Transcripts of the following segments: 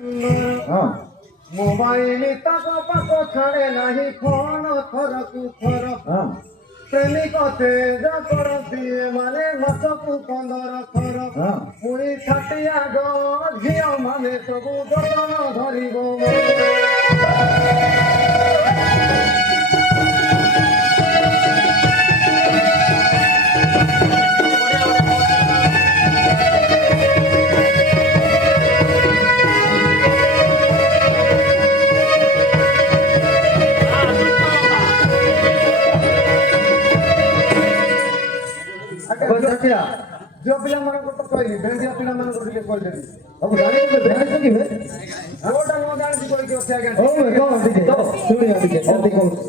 ହଁ ମୋବାଇଲ ତାକ ପାକ ଛାଡ଼େ ନାହିଁ ଫୋନ ଥରକୁ ଥର ହଁ ପ୍ରେମିକ ତେଜ କରନ୍ତି ମାନେ ମାସକୁ 15 ଥର ହଁ ପୁଣି ଛାଟିଆ ଝିଅ ମାନେ ସବୁ ଦୋକାନ ଧରିବ ଝିଅ ପିଲାମାନଙ୍କୁ ତ କହିଲି ଭେଣ୍ଡିଆ ପିଲାମାନଙ୍କୁ ଟିକେ କହିଦେବି ସବୁ ଜାଣିଛନ୍ତି ଜାଣିଛ କି ବେ କୋଉଟା ନ ଜାଣିଛି କହିକି ଅଛି ଆଜ୍ଞା ହଉ ବେ କଣ ଟିକେ ଶୁଣିବା ଟିକେ କେମିତି କହୁଛୁ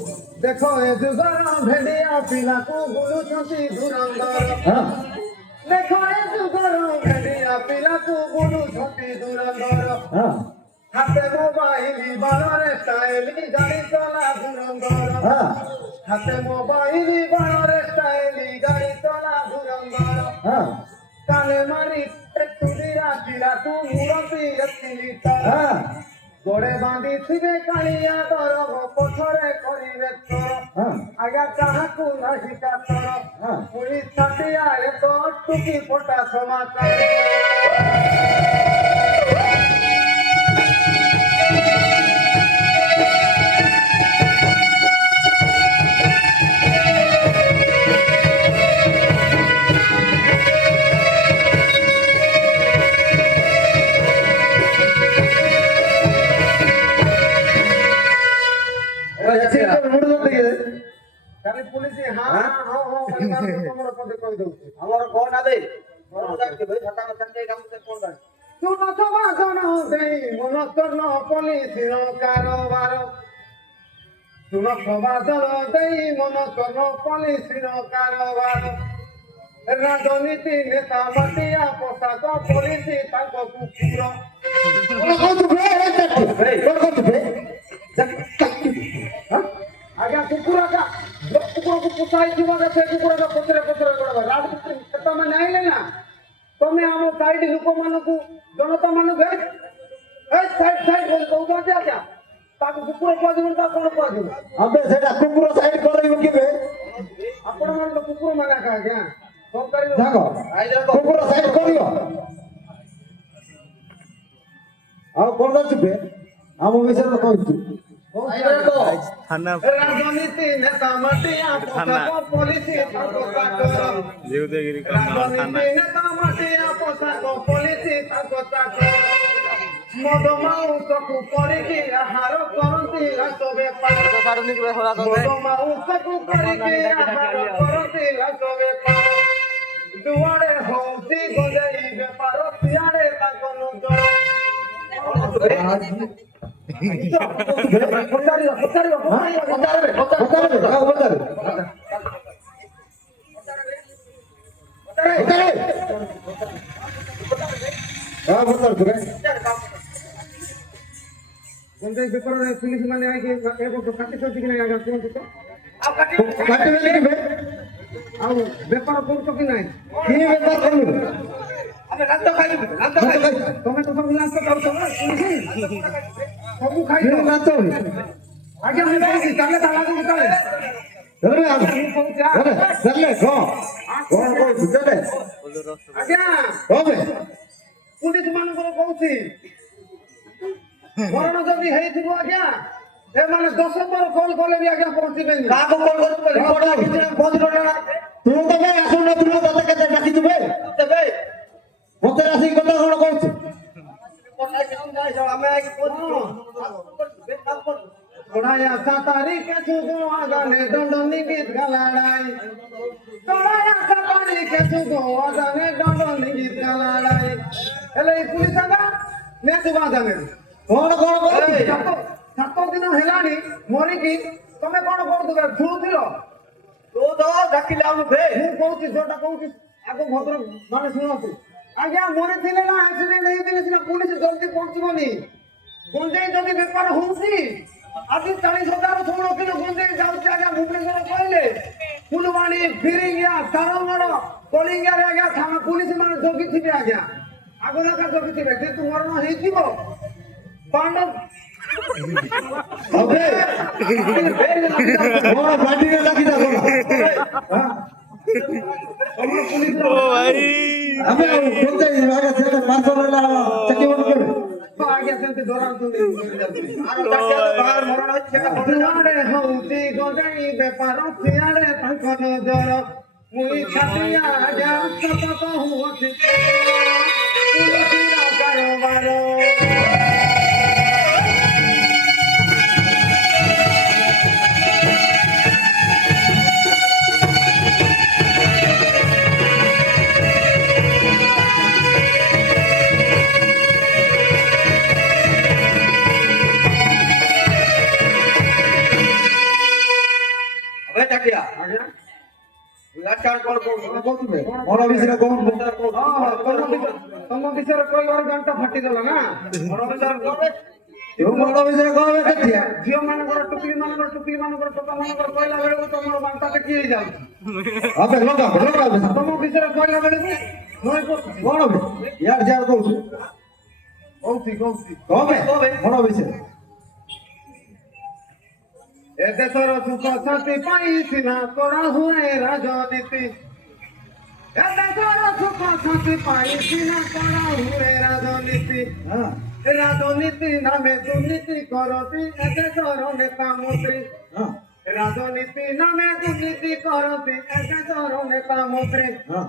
ଦେଖ ଏ ଯୁଗର ଭେଣ୍ଡିଆ ପିଲାକୁ ବୁଲୁଛନ୍ତି ଧୁରନ୍ଧର ହଁ ଦେଖ ଏ ଯୁଗର ଭେଣ୍ଡିଆ ପିଲାକୁ ବୁଲୁଛନ୍ତି ଧୁରନ୍ଧର ହଁ ହାତେ ମୋବାଇଲ ବାଣରେ ଷ୍ଟାଇଲି ଗାଡ଼ି ଚଲା ଧୁରନ୍ଧର ହଁ ହାତେ ମୋବାଇଲ ବାଣରେ ଷ୍ଟାଇଲି ଗାଡ଼ି ଚଲା ଧୁରନ୍ଧର ହଁ কানে মারি একটু দিরাতু মুরতি এসিলি তারা ହଁ গোড়ে বাঁধি থিবে কালিয়া দরব পথরে করিবে তোর ହଁ আজ্ঞা কাহাকু নাহি কাতর ହଁ পুলিশ ছাটিয়া এক টুকি ফোটা সমাচার কালি পুলিশ হ্যাঁ হ্যাঁ হ্যাঁ হ্যাঁ তোমার পদে কই দউছি আমার ফোন আদে ফোন ডাকতে ভাই ছাতা ছাতা কাম করতে ফোন ডাক শুনো সমাজন দেই মন কর্ণ পুলিশের কারবার শুনো সমাজন দেই মন কর্ণ পুলিশের কারবার রাজনীতি নেতা মাতিয়া পোশাক পুলিশ তাঙ্ক কুকুর କଣ କହୁଛୁ ବେ କଣ କହୁଛୁ ବେ ଆଜ୍ଞା କୁକୁରଟା କୁକୁରକୁ ପୋଷାଇଥିବ ସେ କୁକୁରଟା ପଛରେ ପଛରେ ଗୋଡ଼ବ ରାଜନୀତି ତମେ ନାଇଁଲେ ନା ତମେ ଆମ ସାଇଡ୍ ଲୋକମାନଙ୍କୁ ଜନତା ମାନଙ୍କୁ ସାଇଡ୍ ସାଇଡ୍ ବୋଲି କହୁଛନ୍ତି ଆଜ୍ଞା ତାକୁ କୁକୁର କୁହାଯିବ ତା କଣ କୁହାଯିବ ଆବେ ସେଟା କୁକୁର ସାଇଡ କରେଇବ କି ବେ ଆପଣ ମାନେ ତ କୁକୁର ମାନେ ଆଜ୍ଞା ସରକାରୀ ଯାକ କୁକୁର ସାଇଡ କରିବ ଆଉ କଣ କରୁଛୁ ବେ ଆମ ବିଷୟରେ କହୁଛୁ ରାଜନୀତି ନେତା ମାଟିଆ ପୋଷାକ ପୋଲିସ ତାଙ୍କ ଚାକର ରାଜନୀତି ନେତା ମାଟିଆ ପୋଷାକ ପୋଲିସ ତାଙ୍କ ଚାକର ମଦ ମାଉସକୁ କରିକି ଆହାର କରନ୍ତି ଘାସ ବେପାର ମଦ ମାଉସକୁ କରିକି ଆହାର କରନ୍ତି ଘାସ ବେପାର ଦୁଆରେ ହଉଛି ଗଞ୍ଜେଇ ବେପାର ସିଆଡ଼େ ତାଙ୍କ ନଜର ପଚାରିବ ପଚାରିବ ଗଞ୍ଜେଇ ବେପାରରେ ପୁଲିସ ମାନେ ଆଇକି କାଟିଛନ୍ତି କି ନାହିଁ ଆଜ୍ଞା କୁହନ୍ତୁ ତ ଆଉ ବେପାର କରୁଛ କି ନାହିଁ ତମେ ତ ସବୁ ଲାଞ୍ଚ ଖାଉଛ ନା ସବୁ ଖାଇଛ ଆଜ୍ଞା ମୁଁ କହୁଛି ଚାଲେ ତାଲାକୁ ଚାଲେ ଆଜ୍ଞା ପୁଲିସ ମାନଙ୍କର କହୁଛି ମରଣ ଯଦି ହେଇଥିବ ଆଜ୍ଞା ଏମାନେ 10 ଥର କଲ୍ କଲେ ବି ଆଜ୍ଞା ପହଞ୍ଚିବେନି କାହାକୁ କଲ୍ କରୁଛୁ ରିପୋର୍ଟ ପହଞ୍ଚିଲା ତୁ ତ କାଇଁ ଆସୁନଥିଲୁ ତତେ କେତେ ଡାକିଛୁ ବେ ତେବେ ମତେ ଆସିକି କଥା କଣ କହୁଛୁ ଆମେ ଆଇକି ପହଞ୍ଚିଛୁ Kodaya satari kesugo agane dondoni git galadai. Kodaya satari kesugo agane dondoni git galadai. Hele pulis aga netu badane. କଣ କଣ କହୁଛୁ ସାତ ଦିନ ହେଲାଣି ମରିକି ତମେ କଣ କରୁଥିଲ ଶୁଣୁଥିଲ ତୁ ତ ଡାକିଲେ ଆମ ଭେ ମୁଁ କହୁଛି ଯୋଉଟା କହୁଛି ଆଗ ଭଦ୍ର ମାନେ ଶୁଣନ୍ତୁ ଆଜ୍ଞା ମରିଥିଲେ ନା ଆକ୍ସିଡେଣ୍ଟ ହେଇଥିଲେ ସିନା ପୁଲିସ ଜଲ୍ଦି ପହଞ୍ଚିବନି ଗଞ୍ଜେଇ ଯଦି ବେପାର ହଉଛି ଆଜି 40,000 16 କିଲୋ ଗଞ୍ଜେଇ ଯାଉଛି ଆଜ୍ଞା ଭୁବନେଶ୍ୱର କହିଲେ ଫୁଲବାଣୀ ଫିରିଙ୍ଗିଆ ସାରଙ୍ଗଡ଼ କଳିଙ୍ଗିଆରେ ଆଜ୍ଞା ପୁଲିସ ମାନେ ଜଗିଥିବେ ଆଜ୍ଞା ଆଗ ଲେଖା ଜଗିଥିବେ ଯେହେତୁ ମରଣ ହେଇଥିବ पांडव अबे मोर गाड़ी में लगी जा हां हमर पुलिस ओ भाई अबे बोलते आगे से 500 ला चक्की बंद कर तो आगे से दौरान तू আরো চারটে তো বাহার মরণ হচ্ছে সেটা বলে না। दुआरे होती गोदाई बेपार सियाड़े तंक नजर मुई छातिया जा सत हुअति पुलिस कारोबार હવે ચાટિયા आगे લાચાર કોણ કોણ कहतुबे मोर विषय कौन तम विषय कोई और घंटा फाटी गला ना ମୋର ବିଚାର କୋଣ यो मोर विषय कौन देखिया झियो मानकर टुकली मानकर टोका मानकर कहला बेले तमर बांटा के की जाउ अबे लोगा तम विषय कहला बेले नय को कौन बे यार यार कहू कौसी कहबे मोर विषय ए देशर सुख शांति पाई सिना करा हुए राजनीति ए देशर सुख शांति पाई सिना करा हुए राजनीति हां राजनीति नामे दुर्नीति करती ए देशर नेता मंत्री हां राजनीति नामे दुर्नीति करती ए देशर नेता मंत्री हां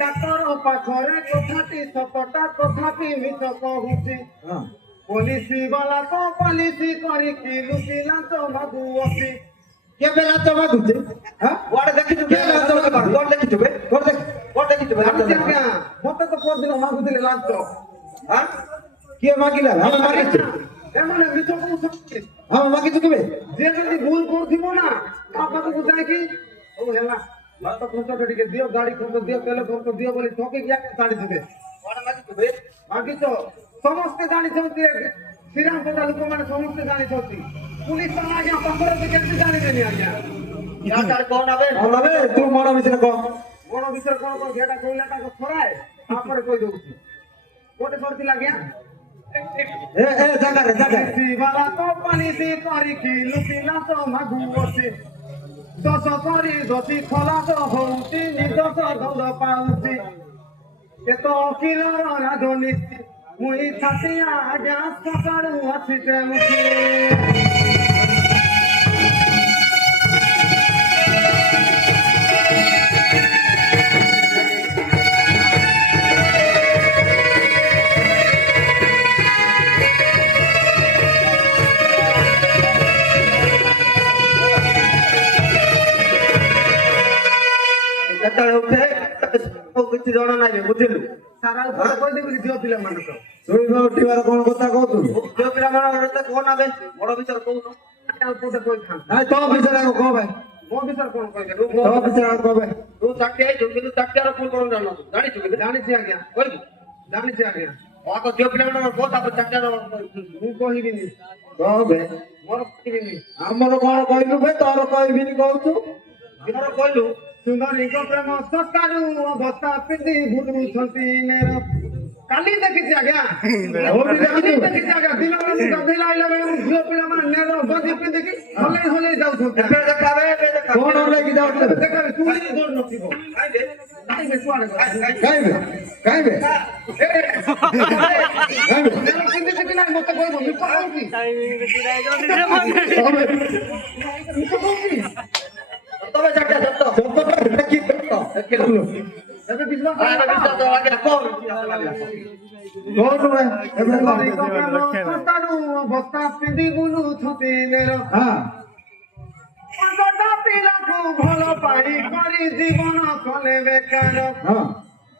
डाक्तर पाखरे कथाटी सतटा तथापि मिछ कहुची हां पॉलिसी वाला तो पॉलिसी करी कि लुटिला तो मागु अछि के बेला तो मागुचे हां કોણ દેખી તું કોણ દેખી તું कर देख કોણ દેખી તું আমি জানি মতে তো পরদিন মাগু দিলে লাগতো হ্যাঁ के मागिला हम मागिचे এমন মিছ কোন সত্যি हम मागिचे केबे যে যদি ভুল করথিব না আপনাকে বুঝাই কি ও হেলা মাত খরচ করিকে দিও গাড়ি খরচ দিও তেল খরচ দিও বলি ঠকে গিয়া গাড়ি দিবে કોણ લાગી તું બે বাকি তো সমস্ত জানিছন্তি শ্রীরাম কথা লোক মানে সমস্ত জানিছন্তি পুলিশ তো আজ্ঞা পাখরে তো কেমতি জানিবেনি আজ্ঞা લાચાર કોણ આવે हम अबे तू मोर विषय कौन বড় বিষয় কোন কোন যেটা কইলাটাকে ছড়ায় তারপরে কই দেউছি কোটে করতি লাগিয়া ए जागा रे जागा শিবালা তো পানি সি করি কি লুটিলা তো মাগু আছে দশ করি দশি খোলা তো হউতি নিদশ দৌড় পাউতি এত অকিলর রাজনীতি মুই ছাতিয়া আজ্ঞা সকাড়ু আছি তেমুখী ଯେତେବେଳେ ଉଠେ କିଛି ଜଣା ନାହିଁ ବୁଝିଲୁ ସାରା ଉପରେ କହିଦେବି ଝିଅ ପିଲାମାନେ ତ ଶୋଇବା ଉଠିବାର କଣ କଥା କହୁଛୁ ଝିଅ ପିଲାମାନଙ୍କର ଏତେ କଣ ଆବେ ବଡ ବିଚାର କହୁନୁ କୋଟେ କହିଥାନ୍ତି ନାଇଁ ତୋ ବିଷୟରେ ଆଗ କହ ଭାଇ ମୋ ବିଷୟରେ କଣ କହିବେ ତୋ ବିଷୟରେ ଆଗ କହ ଭାଇ ତୁ ଚାକିରି ହେଇଛୁ କିନ୍ତୁ ଚାକିରିର ଫୁଲ କଣ ଜାଣିନୁ ଜାଣିଛୁ କିନ୍ତୁ ଜାଣିଛି ଆଜ୍ଞା କହିବୁ ଜାଣିଛି ଆଜ୍ଞା ଆଗ ଝିଅ ପିଲାମାନଙ୍କର କହ ତାପରେ ଚାକିରିର ମୁଁ କହିବିନି କହ ବେ ମୋର କହିବିନି ଆମର କଣ କହିଲୁ ବେ ତୋର କହିବିନି କହୁଛୁ ଝିଅର କହିଲୁ ସୁନ୍ଦରୀଙ୍କ ପ୍ରେମ ସସ୍ତାରୁ ଅବସ୍ଥା ପିନ୍ଧି ବୁଲୁଛନ୍ତି ନେର କାଲି ଦେଖିଛି ଆଜ୍ଞା କୋଉଠି କାଲି ଦେଖିଛୁ ଦେଖିଛି ଆଜ୍ଞା ଦିନବେଳେ ଗାଧେଇଲା ଆଇଲା ବେଳେ ଝିଅ ପିଲାମାନେ ନେର ଗଞ୍ଜି ପିନ୍ଧିକି ହଲେଇ ହଲେଇ ଯାଉଛନ୍ତି ଏବେ ଦେଖାବେ ଏବେ ଦେଖା କଣ ଲାଗି ଯାଉଛୁ ଦେଖାବେ ଚୁଡ଼ି ଦୌଡ଼ ନଥିବ କାହିଁକି କାହିଁକି କୁଆଡ଼େ ଗଲା? କାହିଁବେ କାହିଁବେ କାହିଁବେ ନେର ପିନ୍ଧିଛି କି ନାହିଁ ମତେ କହିବ ମିଛ କହୁଛି ମିଛ କହୁଛି ତମେ ଚାକିରି ସତ ଦେଖି ଦେଖିଲୁ ଏବେ ବିଶ୍ୱାସ ଏବେ ବିଶ୍ୱାସ ଲାଗିଲା କଣ କହୁଛୁ ବେ ଏବେ କହ ସୁନ୍ଦରୀଙ୍କ ପ୍ରେମ ସସ୍ତାରୁ ଅବସ୍ଥା ପିନ୍ଧି ବୁଲୁଛନ୍ତି ନେର ହଁ ପାଞ୍ଚଟା ପିଲାକୁ ଭଲ ପାଇ କରି ଜୀବନ କଲେ ବେକାର ହଁ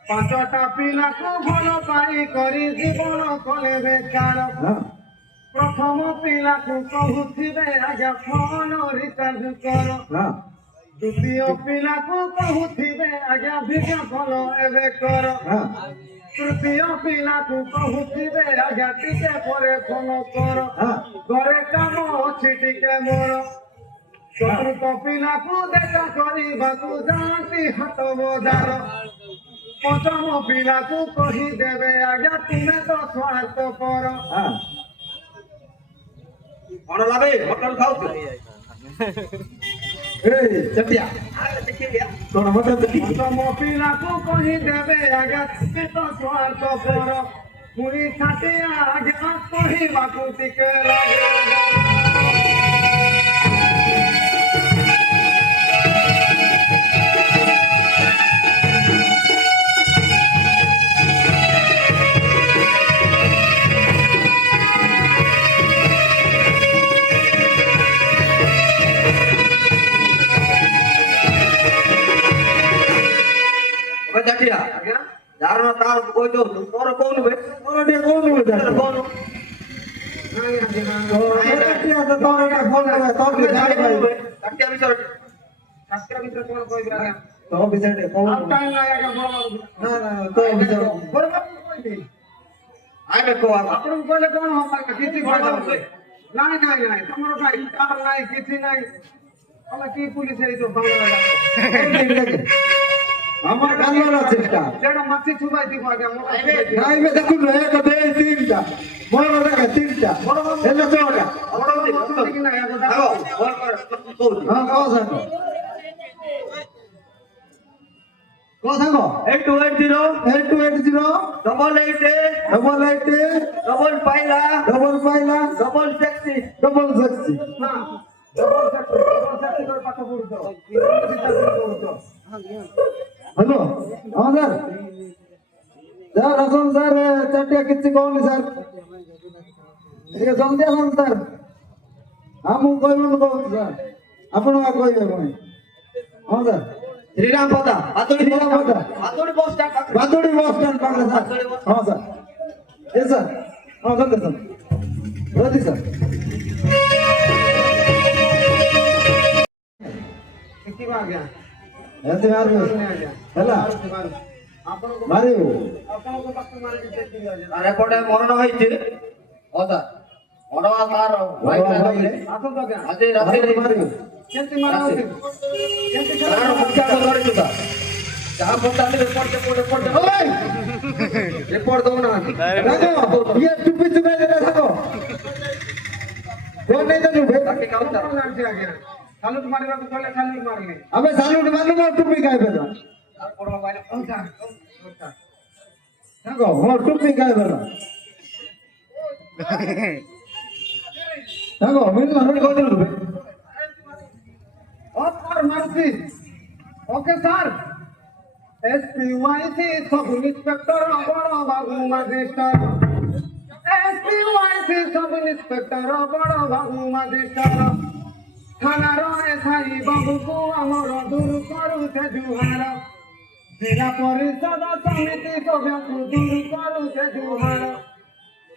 ପାଞ୍ଚଟା ପିଲାକୁ ଭଲ ପାଇ କରି ଜୀବନ କଲେ ବେକାର ହଁ ପ୍ରଥମ ପିଲାକୁ କହୁଥିବେ ଆଜ୍ଞା ଫୋନ ରିଚାର୍ଜ କର ହଁ ଦ୍ୱିତୀୟ ପିଲାକୁ କହୁଥିବେ ଆଜ୍ଞା ବିଜ୍ଞାପନ ଏବେ କର ହଁ ତୃତୀୟ ପିଲାକୁ କହୁଥିବେ ଆଜ୍ଞା ଟିକେ ପରେ ଫୋନ କର ହଁ ଘରେ କାମ ଅଛି ଟିକେ ମୋର ଚତୁର୍ଥ ପିଲାକୁ ଦେଖା କରିବାକୁ ଯାଆନ୍ତି ହାଟ ବଜାର ପଞ୍ଚମ ପିଲାକୁ କହିଦେବେ ଆଜ୍ଞା ତୁମେ ତ ସ୍ୱାର୍ଥ କର ହଁ କଣ ଲାଭେ ମଟନ ଖାଉଛୁ ଏଇ ଚଟିଆ କଣ ମଟନ ଚଟି ତମ ପିଲାକୁ କହିଦେବେ ଆଜ୍ଞା କେତ ସ୍ୱାର୍ଥ ପର ମୁଇ ଛାଟିଆ ଆଜ୍ଞା କହିବାକୁ ଟିକେ ଲାଗେ ଚାଟିଆ ଆଜ୍ଞା ଯାହାର ନା ତାର କହି ଦଉଛୁ ତୋର କହୁନୁ ବେ ତୋର ଟିକେ କହୁନୁ ବେ ତୋର କହୁନୁ ନାଇଁ ଆଜ୍ଞା ଚଟିଆ ତ ତୋର ଟିକେ ଫୋନ ବେ ତୋ ତମେ ଟିକେ ଜାଣି ଜାଣି ବେ ପାଇବୁ ଚାଟିଆ ବିଷୟରେ ଶାସ୍ତ୍ର ଭିତରେ କଣ କହିବି ଆଜ୍ଞା ତୋ ବିଷୟ ଟିକେ ଆଉ କହୁନୁ ଟାଇମ୍ ନାହିଁ ଆଜ୍ଞା ବଡ଼ ନା ନା ତୋ ବିଷୟ କହିବି ଆଇବେ କହ ଆଗ ଆପଣଙ୍କୁ କହିଲେ କଣ ହବ ଆଜ୍ଞା କିଛି ଫାଇଦା ହବନି ନାଇଁ ନାଇଁ ନାଇଁ ତମର କାଇଁ କାହାର ନାହିଁ କିଛି ନାହିଁ ତମେ କି ପୁଲିସ ହେଇଛ ବାଙ୍ଗଲା আমার কান্নার আছে এটা যেটা মাছি ছুবাই দিব আগে মোটা নাই বে দেখুন এক দুই তিনটা মনে রাখা তিনটা এলো চোটা কি না আগ ফোন কর কହୁଛୁ হ্যাঁ কও সাঙ্গ কও সাঙ্গ 8280 8280 ডবল 8 ডবল 8 ডবল পাইলা ডবল পাইলা ডবল 60 ডবল 60 হ্যাঁ ডবল সেক্টর করে পাঠ পড়ুছ হ্যালো হ্যাঁ স্যার স্যার আসুন স্যার চারটিয়া কিছু কহনি স্যার ଟିକେ ଜଲ୍ଦି ଆସନ୍ତୁ ସାର୍ ହଁ ମୁଁ କହିବି କହୁଛି ସାର୍ ଆପଣ କହିବେ ପୁଣି ହଁ ସାର୍ ଶ୍ରୀରାମ ପଦା ହାତୁଡ଼ି ଶ୍ରୀରାମ ପଦା। ହାତୁଡ଼ି ବସ୍ ଷ୍ଟାଣ୍ଡ ପାଖରେ ବାଦୁଡ଼ି ବସ୍ ଷ୍ଟାଣ୍ଡ ପାଖରେ ସାର୍ ହଁ ସାର୍ ଏ ସାର୍ ହଁ ଜଲ୍ଦି ସାର୍ ରହୁଛି ସାର୍ ଶିଖିବା ଆଜ୍ଞା ଏମିତି ମାରିବୁ ଆଜ୍ଞା ହେଲା ଆପଣଙ୍କୁ ମାରିବୁ ଆପଣଙ୍କ ପାଖକୁ ମାରିକି ଦେଖିବି ଆଜ୍ଞା আর এপটে মরণ হয়েছে অদা মরণ তার ভাই লাগলে ଆସନ୍ତୁ ଆଜ୍ଞା আজ রাতে ମାରିବୁ କେମିତି ମାରାଉଛନ୍ତି କେମିତି তার মুখ্য ধরে চুদা যা পড়তানি রিপোর্ট রিপোর্ট দও না দেখো ইয়ে চুপি চুপি যেটা থাকো কোন নেই জানো বে তাকে কাউ କଣ ଲାଗୁଛି ଆଜ୍ଞା ସାଲୁଟ ମାରିବାକୁ କହିଲେ ସାଲୁଟ ମାରିଲେ ଆମେ ସାଲୁଟ ମାରଲୁ ମୋ ଟୁପି କାଇ ବେଲା আর পড় মোবাইল দেখো ମୋ ଟୁପି କାଇ ବେଲା দেখো মিল মারুনি কই দিলু বে ও স্যার মারছি ওকে স্যার এসপিওয়াইসি সব ইন্সপেক্টর বড় বাবু ম্যাজিস্ট্রেট এসপিওয়াইসি সব ইন্সপেক্টর বড় বাবু ম্যাজিস্ট্রেট থানার এসআই বাবুକୁ ଆମର দূর କରୁছে জুହାର জেলা পরিষদ সমিতি সভ্যକୁ দূর କରୁছে জুହାର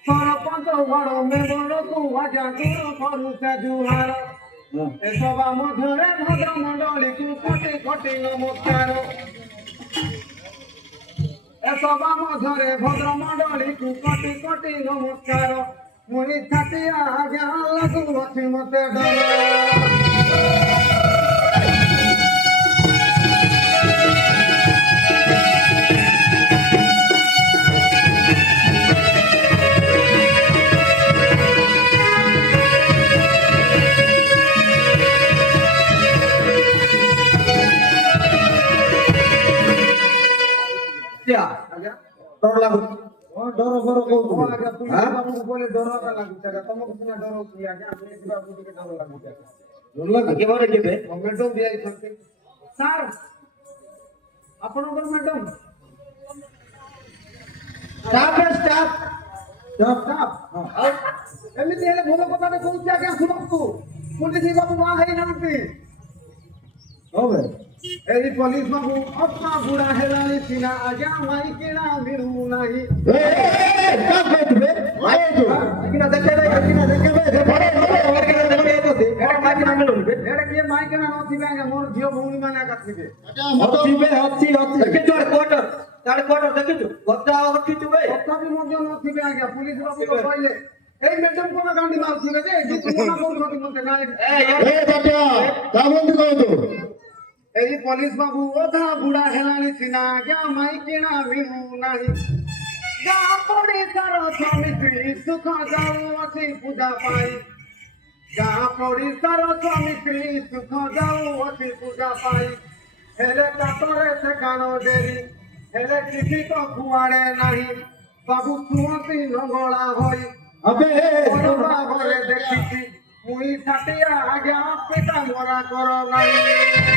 ସରପଞ୍ଚ ବଡ଼ ମେମ୍ବରକୁ ଆଜ୍ଞା ଦୂର କରୁছে ଜୁହାର ଏସବା ମଧ୍ୟରେ ଭଦ୍ର ମଣ୍ଡଳୀକୁ କୋଟି କୋଟି ନମସ୍କାର ଏସବା ମଧ୍ୟରେ ଭଦ୍ର ମଣ୍ଡଳୀକୁ କୋଟି କୋଟି ନମସ୍କାର ମୁଇ ଛାଟିଆ ଆଜ୍ଞା ଲାଗୁଅଛି ମତେ ଡର ଆଜ୍ଞା ডর লাগু ହଁ ଡର ଫର ଓ କହୁଛୁ ଆଜ୍ଞା ପୁଲିସ ବାବୁଙ୍କୁ କହିଲେ ଡର ଏକା ଲାଗୁଛି ଆଜ୍ଞା ତମକୁ ସିନା ଡର ହଉଛି ଆଜ୍ଞା ପୁଲିସ ବାବୁଙ୍କୁ ଟିକେ ଡର ଲାଗୁଛି ଆଜ୍ଞା ଡର ଲାଗେ আগে বলে দিবে ମ୍ୟାଡମ୍ ଦିଆଯାଇଛନ୍ତି ସାର୍ ଆପଣଙ୍କର ମ୍ୟାଡମ୍ স্টাফ স্টাফ ଚାପ ସାର୍ ଆଉ ଏମିତି ହେଲେ ଭଲ କଥାଟେ କହୁଛି ଆଜ୍ଞା ଶୁଣନ୍ତୁ ପୁଲିସ ବାବୁ ମା ହେଇନାହାନ୍ତି ହଉ ବେ ଏଇ ପୋଲିସ ବାବୁ ଅପା ବୁଢା ହେଲାଣି ସିନା ଆଜ୍ଞା ମାଇକିଣା ମିଳୁନାହିଁ ଚାପ କହିଛୁ ବେ ଆଇଛୁ কিনা দেখে নাই କିନା ଦେଖେବେ ସେ ବଡ কিনা দেখে কতে এটা মাইকি না মিলুন ଏଇଟା କିଏ ମାଇକିଣା ନଥିବେ ଆଜ୍ଞା ମୋର ଝିଅ ଭଉଣୀ ମାନେ ଏକା ଥିବେ ଅଛି ବେ ଅଛି ଅଛି ଦେଖିଛୁ ଆରେ କ୍ୱାର୍ଟର ତାର କ୍ୱାର୍ଟର ଦେଖିଛୁ ଗଦା ରଖିଛୁ ବେ ତଥାପି ମଧ୍ୟ ନଥିବେ ଆଜ୍ଞା ପୁଲିସ ବାବୁ ତ କହିଲେ ଏଇ ମ୍ୟାଡମ୍ କଣ ଗାଣ୍ଡି ମାରୁଥିବେ ଯେ କିଛି ମନା କରୁଛନ୍ତି ମତେ ନାଇଁ ଏ ଚାଟିଆ ତା ବନ୍ଧୁ କହୁଛୁ ଏଇ ପୋଲିସ ବାବୁ ଅଧା ବୁଢା ହେଲାଣି ସିନା ଆଜ୍ଞା ମାଇକିଣା ମିଳୁନାହିଁ ଗାଁ ପଡିଶାର ସମିତି ସୁଖ ଯାଉଅଛି ପୂଜା ପାଇଁ ଗାଁ ପଡ଼ିଶାର ସ୍ୱାମୀ ସ୍ତ୍ରୀ ସୁଖ ଯାଉଅଛି ପୂଜା ପାଇ ହେଲେ ତାପରେ ସେ ଗାନ ଡେରି ହେଲେ କିଛି ତ କୁଆଡ଼େ ନାହିଁ ବାବୁ ଶୁଅନ୍ତି ନଙ୍ଗଳା ହୋଇ अबे ଘରେ ଦେଖିଛି ମୁଇଁ ଷାଠିଆ ଆଜ୍ଞା ପିତା ମରା କର ନାହିଁ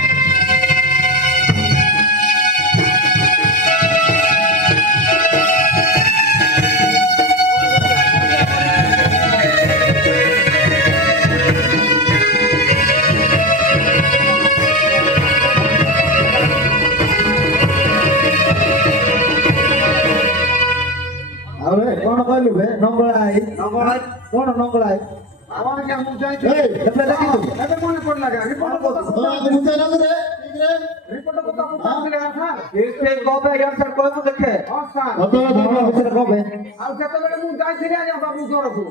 अबे कौन कहलु बे नंगळाई ନଙ୍ଗଳା कौन नंगळाई ଆଉ ଆଜ୍ଞା ମୁଁ ଯାଇଥିଲି ए ଏବେ ଦେଖିଛୁ ଏବେ ମନେ ପଡ଼ିଲା ଆଜ୍ଞା ରିପୋର୍ଟ मुझे लग रे ठीक रे ରିପୋର୍ଟ କଥା ପଚାରୁଥିଲେ ସାର୍ ଏତେ କବେ ଆଜ୍ଞା ସାର୍ କହିବୁ ଦେଖେ ହଁ ସାର୍ ଅତ ଧନ ବିଷୟରେ କବେ ଆଉ ସେତେବେଳେ ମୁଁ ଯାଇଥିଲି ଆଜ୍ଞା ବାବୁ ଘରକୁ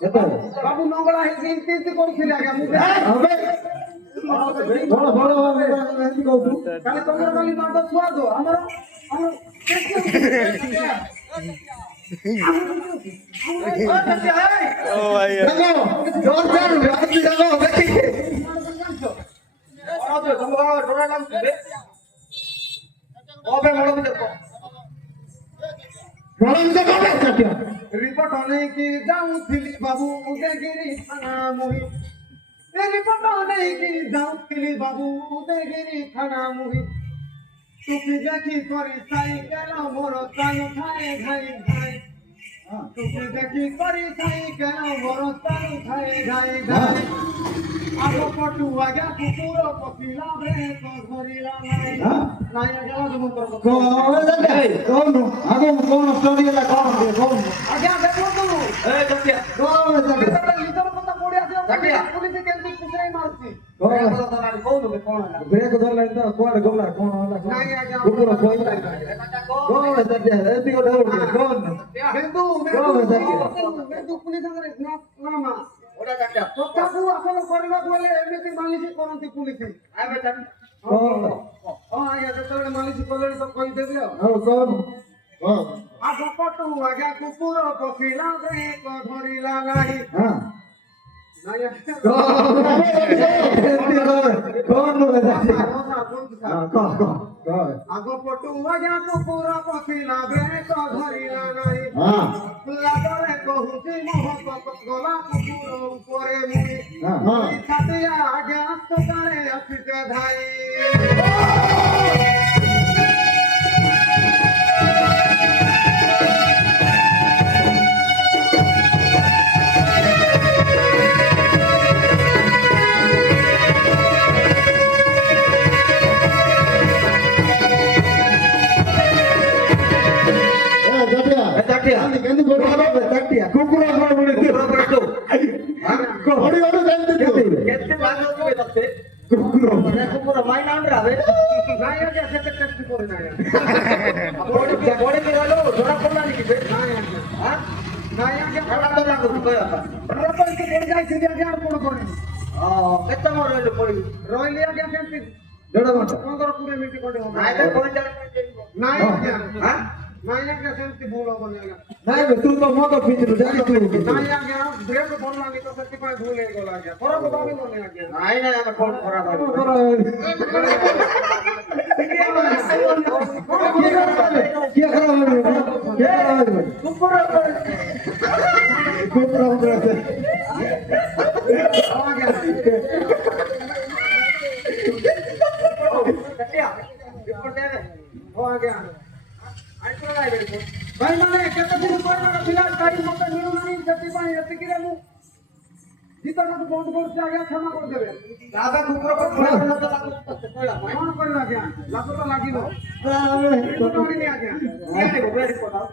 ଏତେ ବାବୁ ନଙ୍ଗଳା ହେଇକି ଇନ୍ତି କରୁଥିଲି ଆଜ୍ଞା ମୁଁ अबे ବଡ଼ ବଡ଼ ଏମିତି କହୁଛୁ କାଲି ତମର କାଲି ମାଡ଼ ଛୁଆ ତ ଆମର ଦେଖ ଜୋର ଜୋର ଆଜି ଦେଖ ଦେଖି ବଡ଼ ବିଷୟ କବେ ଚାଟିଆ ରିପୋର୍ଟ ନେଇକି ଯାଉଥିଲି ବାବୁ ଉଦୟଗିରି ଥାନା ମୁହି ରିପୋର୍ଟ ନେଇକି ଯାଉଥିଲି ବାବୁ ଉଦୟଗିରି ଥାନା ମୁହି ଟୁପି ଦେଖି କରି ସାଇକେଲ ମୋର ଚାଲୁ ଥାଏ ଘାଇ ଘାଇ ଟୁପି ଦେଖି କରି ସାଇକେଲ ମୋର ଚାଲୁ ଥାଏ ଘାଇ ଘାଇ ଆଗ ପଟୁ ଆଜ୍ଞା କୁକୁର ପଶିଲା ବ୍ରେକ ଧରିଲା ନାଇଁ ନାଇଁ ଆଜ୍ଞା ମଧୁମନ୍ତର କଣ ଆଗ କଣ ଷ୍ଟୋରି ହେଲା କଣ କଣ ଆଜ୍ଞା ଦେଖନ୍ତୁ ଏ ଚାଟିଆ କଣ ଯେତେବେଳେ ଲିଡର କଥା ପଡି ଆସିବ ଚାଟିଆ। ପୁଲିସ କେମିତି ଖୁସିରେ ମାରୁଛି କହୁନୁ କଣ ହେଲା ବ୍ରେକ୍ ଧରିଲାଣି ତ କୁଆଡେ ଗଲା କଣ ହେଲା ନାଇଁ ଆଜ୍ଞା କୁକୁର କହିଲା କଣ ଚାଟିଆ ଏମିତି ଗୋଟେ ହଉଛି କଣ ବେନ୍ଦୁ ବେନ୍ଦୁ ପୁଲିସ ସାଙ୍ଗରେ ନା ମା ଓଟା ଚାଟିଆ କଥାକୁ ଆପଣ କରିବାକୁ ହେଲେ ଏମିତି ମାଲିସ କରନ୍ତି ପୁଲିସ ଆବେ ଚାଟିଆ ହଁ ଆଜ୍ଞା ଯେତେବେଳେ ମାଲିସ କଲେଣି ତ କହିଦେବି ଆଉ ଆଉ କଣ କଣ ଆଗ ପଟୁ ଆଜ୍ଞା କୁକୁର ପଶିଲା ବ୍ରେକ ଧରିଲା ନାହିଁ ହଁ ନାଇଁ ଆଜ୍ଞା କଣ ଆଗ ପଟୁ ଆଜ୍ଞା କୁକୁର ପଶିଲା ବ୍ରେକ ଧରିଲା ନାହିଁ ହଁ ଲାଗରେ କହୁଛି ମହକ ଗଲା କୁକୁର ଉପରେ ମୁଇ ହଁ ଛାତିଆ ଆଜ୍ଞା ସକାଳେ ଆସିছে ଧାଇ ଚାଟିଆ ଚାଟିଆ କୁକୁର କେତେ ଲାଗ ତତେ କୁକୁର କୁକୁର ମାଇନା ଆଣ୍ଡ୍ରାବେ ନାଇଁ ଆଜ୍ଞା ସେତେ ଟେଷ୍ଟ କରି ନାଇଁ ବଡି ବଡି ଗalo ଧରା ପଡଲାନି କି ବେ ନାଇଁ ଆଜ୍ଞା ହାଁ ନାଇଁ ଆଜ୍ଞା ଧରା ତ ଲାଗୁଛି କହିବା ରତନ ତ ପଡି ଯାଇଥିଲି ଆଜ୍ଞା ଆଉ କଣ କରିବି କେତେ ମୋର ରହିଲେ ପଡିବି ରହିଲି ଆଜ୍ଞା ସେମିତି ଦେଢ଼ ଘଣ୍ଟା 15-20 ମିନିଟ୍ ଖଣ୍ଡେ ହବ ନାଇଁ ବେ 45 ନାଇଁ ଆଜ୍ଞା ହାଁ ନାଇଁ ଆଜ୍ଞା ସେମିତି ଭୁଲ ହବନି ଆଜ୍ଞା ନାଇଁ ବେ ତୁ ତ ମଦ ପିଇଥିଲୁ ଜାଣିଛୁ ନାଇଁ ଆଜ୍ଞା ବ୍ରେକ୍ ଭଲ ଲାଗି ତ ସେଥିପାଇଁ ଭୁଲ ହେଇଗଲା ଆଜ୍ଞା ଖରାପ ଭାବିବନି ଆଜ୍ଞା ନାଇଁ ନାଇଁ ଆମେ କଣ ଖରାପ କଣ ଭାବିବୁ? କର କିଏ ଖରାପ ଭାବିବ କୁକୁର କୁକୁର ଆଜ୍ଞା ଚାଟିଆ ରିପୋର୍ଟ ଦେବେ ହଁ ଆଜ୍ଞା ଆଇସୁ ଲାଇବେ ରିପୋର୍ଟ ଭାଇ ମାନେ କେତେ ଦିନ କହିବାର ଥିଲା ଗାଡ଼ି ମତେ ମିଳୁନାହିଁ ସେଥିପାଇଁ ଏତିକିରେ ମୁଁ ଗୀତଟାକୁ ବନ୍ଦ କରୁଛି ଆଜ୍ଞା କ୍ଷମା କରିଦେବେ ଦାଦା କୁକୁର କଣ ଖରାପ ତ ଲାଗୁଛି ତତେ କହିଲା ଭାଇ କଣ କରିବା ଆଜ୍ଞା ଲାଭ ତ ଲାଗିବ ଆଣିନି ଆଜ୍ଞା କିଏ ଆଣିବ ବେ ରିପୋର୍ଟ ଆଉ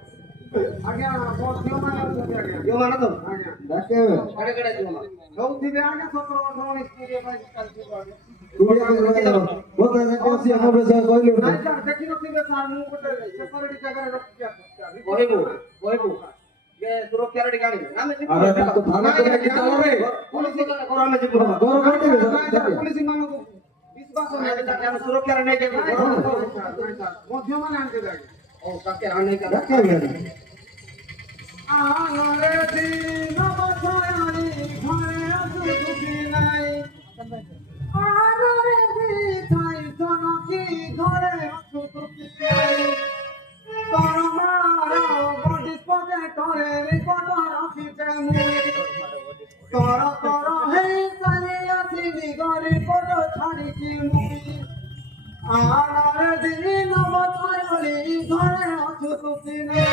ଆଜ୍ଞା ମୋ ଝିଅମାନେ ଅଛନ୍ତି ଆଜ୍ଞା ଯୋଉ ମାନେ ତ ଆଜ୍ଞା ଡାକେବେ କେଡ଼େ କେଡ଼େ ଯୋଉ ମାନେ ସବୁ ଥିବେ ଆଜ୍ଞା 17-18 କୋଡ଼ିଏ ପାଇଁ ଚାଲିଥିବ ଆଜ୍ଞା କହିଲୁ ନାଇଁ ସାର୍ ଦେଖିନଥିବେ ସାର୍ ମୁଁ ଗୋଟେ ସେପାରେଟ୍ ଜାଗାରେ ରଖିଛି କହିବୁ କହିବୁ ଯେ ସୁରକ୍ଷାରେ ଟିକେ ଆଣିବେ ଆମେ ଯିବୁ ଆରେ ତାକୁ ଥାନା করে কি চালরে ପୋଲିସ କର ଆମେ ଯିବୁ ଘର କରିଦେବେ ପୋଲିସ ମାନଙ୍କୁ ବିଶ୍ୱାସ ନାହିଁ ଆମେ ସୁରକ୍ଷାରେ ନେଇ ଯିବୁ ମଧ୍ୟମାନେ ଆଣିଦେବେ ଆଜ୍ଞା ହଉ ତାକେ ଆଣି ଡାକେବେ ଆନରେ ଦିନ ବସାଇ ଘରେ ଆସୁ ତର ତର ହେଇ ଚାଲି ଆସିଲି ଗରିବର ଛାଡ଼ିକି ମୁଇ ଆଣରେ ଦିନ ବଛାଇଲି ଘରେ ଅଛୁ ତୁକିନେ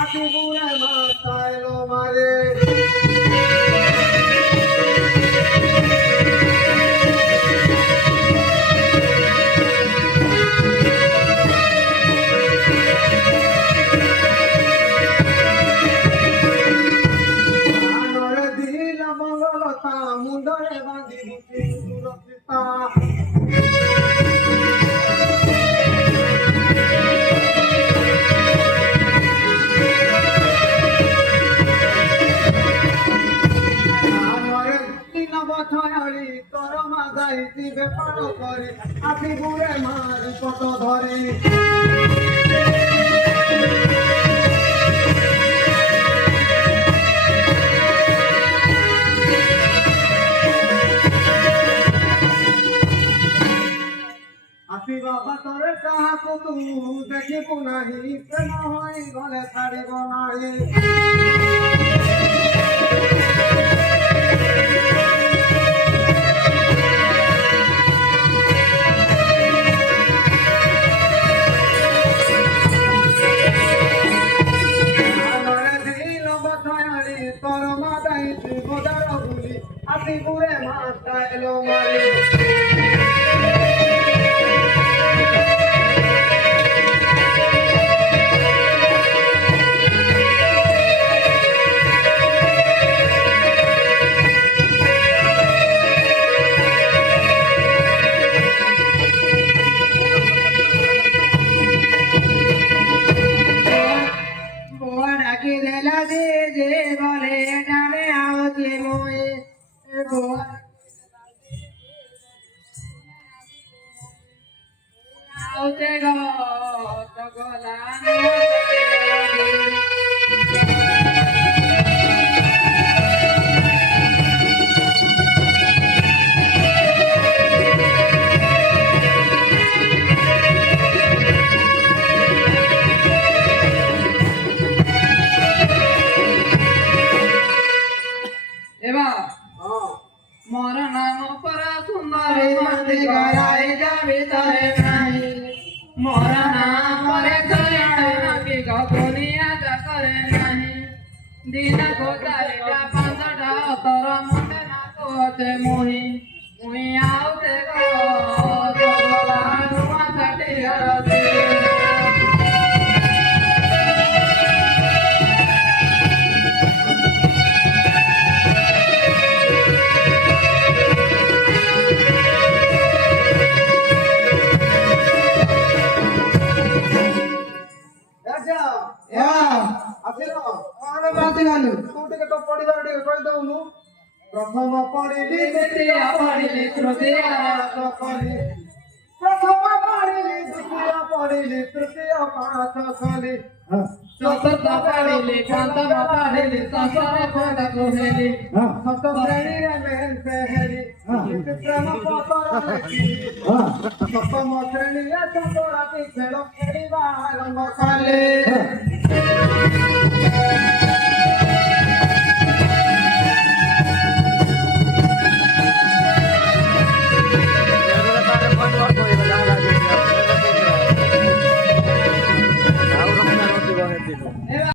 আখি বুড়ে মাথায় লো মারে আনরে দিল মঙ্গলতা মুন্ডরে বাঁধিবু সুরক্ষিতা বছরি তোর মা যাইতি বেপার করে আখি বুড়ে মারি কত ধরে আখি বাবা তোরে কাহাকু তু দেখিবু নাহি প্রেম হই গলে ছাড়িব নাহি আতি বুড়ে মাথা এলো মারে ডাকি দেলা দে যে বলে ডালে আও যে মোয়ে আউতে গো তগলা এবার মোর নাম পরা সুন্দরী মন্দি গড়াই যাবে তরে নাই মোর নাম পরে চলে নাকি গগনিয়া করে নাই দিন কোতারে পাঁচটা তোর মনে না কোতে মুহি মুহি আউতে গো তোলা নুয়া কাটি হরতে প্রথম পড়িলি দ্বিতীয় পড়িলি তৃতীয় কলি প্রথম পড়িলি দ্বিতীয় পড়িলি তৃতীয় পাঁচ কলি চতুর্থ পড়িলি পঞ্চম পড়িলি ষষ্ঠ পদ কহিলি ষষ্ঠ শ্রেণীরে মেন পেহেলি প্রেম পতর সপ্তম শ্রেণীরে চন্দরাতি খেল খেলিবা আরম্ভ কলে